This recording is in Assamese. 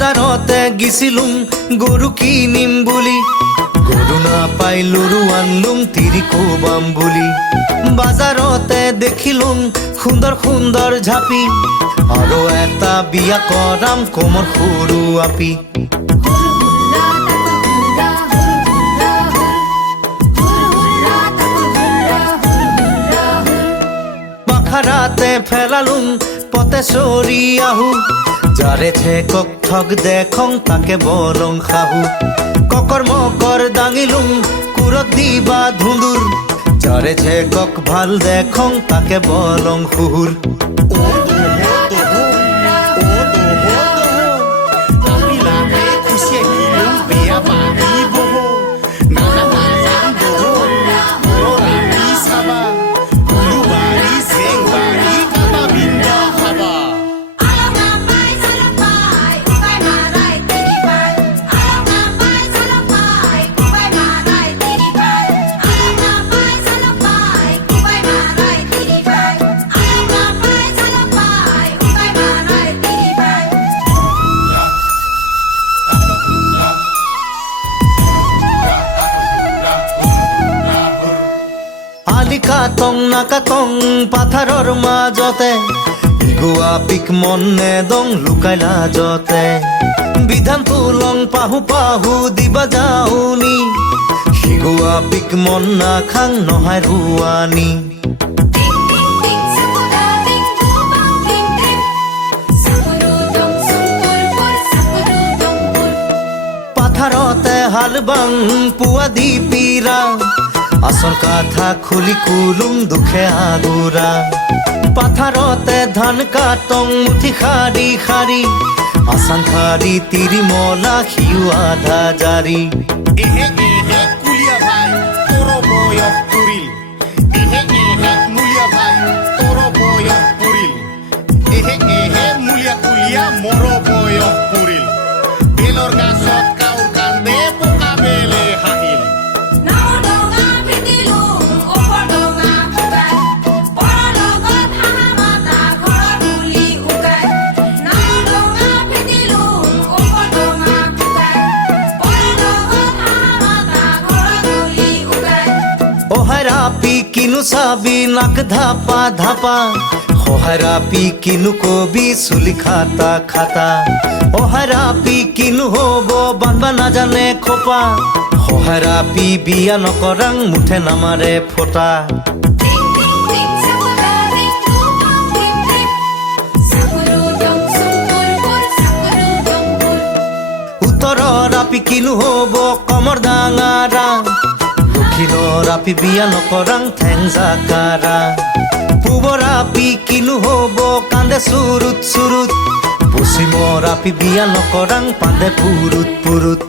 বাজাৰতে গিছিলুম গৰু কিনিম বুলি গৰু নাপাই লৰু আনলুম তিৰি কোবাম বুলি বাজাৰতে দেখিলুম সুন্দৰ সুন্দৰ ঝাপি আৰু এটা বিয়া কৰাম কোমৰ সৰু আপি বাখাৰাতে ফেলালুম পতে চৰি আহো যাৰে ঠেকক ঠগ দেখং তাকে বলং খাহু ককৰ মকৰ দাঙিলুম কুৰত দিবা ধুন্দুৰ যাৰে ঠেকক ভাল দেখং তাকে বলং হুহুৰ কাটং নাকাটং পাথাৰৰ মাজতে ইগুৱা পিক মনে দং লুকাই লাজতে বিধান তুলং পাহু পাহু দিবা যাওনি সিগুৱা পিক মন নাখাং নহয় ৰুৱানি পাথাৰতে হাল বাং পুৱা দি পিৰা আসল কথা খুলি কুলুম দুখে আগুৰা পাথাৰতে ধান কাটং মুঠি খাৰি খাৰি আসান খাৰি তিৰি মলা সিউ আধা জাৰি এহে এহে কুলিয়া ভাই তোর বয়স পুরিল এহে এহে মুলিয়া ভাই তোর বয়স পুরিল এহে এহে মুলিয়া কুলিয়া মোর বয়স পুরিল বেলর গাছত কাউর কান্দে পোকা বেলে হাহিল রাপি কিনু চাবি নাক ধাপা ধাপা সহাৰাপি কিনু কবি চুলি খাতা খাতা অহাৰাপি কিনু হব বান্ধবা নাজানে খোপা সহাৰাপি বিয়া নকৰাং মুঠে নামাৰে ফটা উত্তৰৰ আপি কিনু হব কমৰ ডাঙাৰা দক্ষিণৰ আপি বিয়া নকৰাং ঠেং জাকাৰা পূবৰ আপি কিনো হব কান্দে চুৰুত চুৰুত পশ্চিমৰ আপি বিয়া নকৰাং পান্দে পুৰুত পুৰুত